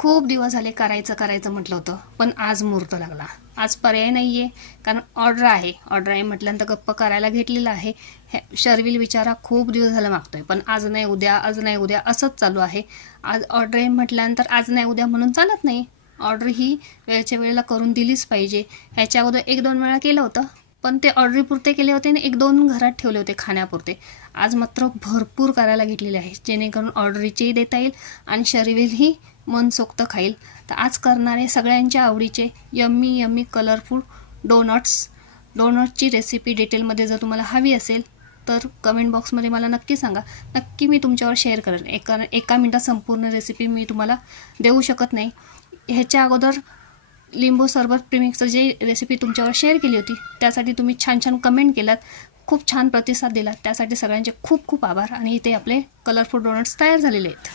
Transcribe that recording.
खूप दिवस झाले करायचं म्हटलं होतं, पण आज मुहूर्त लागला. आज पर्याय नाही आहे, कारण ऑर्डर आहे म्हटल्यानंतर गप्प करायला घेतलेलं आहे. हे शर्विल बिचारा खूप दिवस झालं मागतोय, पण आज नाही उद्या असंच चालू आहे. आज ऑर्डर आहे म्हटल्यानंतर आज नाही उद्या म्हणून चालत नाही. ऑर्डर ही वेळच्या वेळेला करून दिलीच पाहिजे. ह्याच्या अगोदर 1-2 वेळा केलं होतं, पण ते ऑर्डरीपुरते केले होते आणि 1-2 घरात ठेवले होते खाण्यापुरते. आज मात्र भरपूर करायला घेतलेले आहे, जेणेकरून ऑर्डरीचेही देता येईल आणि शर्विलही मनसोक्त खाईल. तर आज करणारे सगळ्यांच्या आवडीचे यम्मी कलरफुल डोनट्सची रेसिपी डिटेलमध्ये जर तुम्हाला हवी असेल तर कमेंट बॉक्समध्ये मला नक्की सांगा. नक्की मी तुमच्यावर शेअर करेन. एका मिनटात संपूर्ण रेसिपी मी तुम्हाला देऊ शकत नाही. ह्याच्या अगोदर लिंबू सरबत प्रीमिक्सचं जे रेसिपी तुमच्यावर शेअर केली होती त्यासाठी तुम्ही छान कमेंट केलात, खूप छान प्रतिसाद दिला. त्यासाठी सगळ्यांचे खूप आभार. आणि इथे आपले कलरफुल डोनट्स तयार झालेले आहेत.